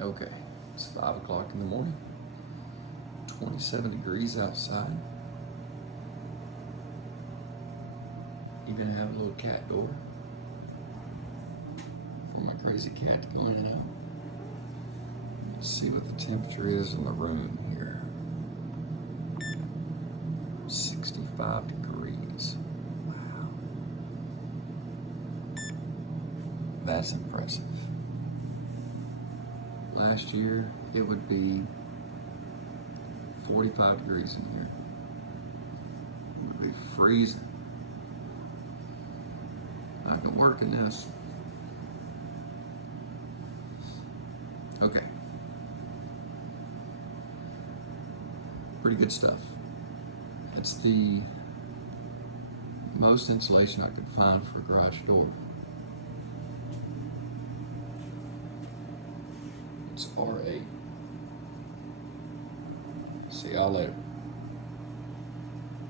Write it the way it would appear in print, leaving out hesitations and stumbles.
Okay, it's 5 o'clock in the morning, 27 degrees outside. Even have a little cat door for my crazy cat to go in and out. Let's see what the temperature is in the room here. 65 degrees. Wow. That's impressive. Last year, it would be 45 degrees in here. It would be freezing. I can work in this. Okay. Pretty good stuff. It's the most insulation I could find for a garage door. It's R8. See y'all later.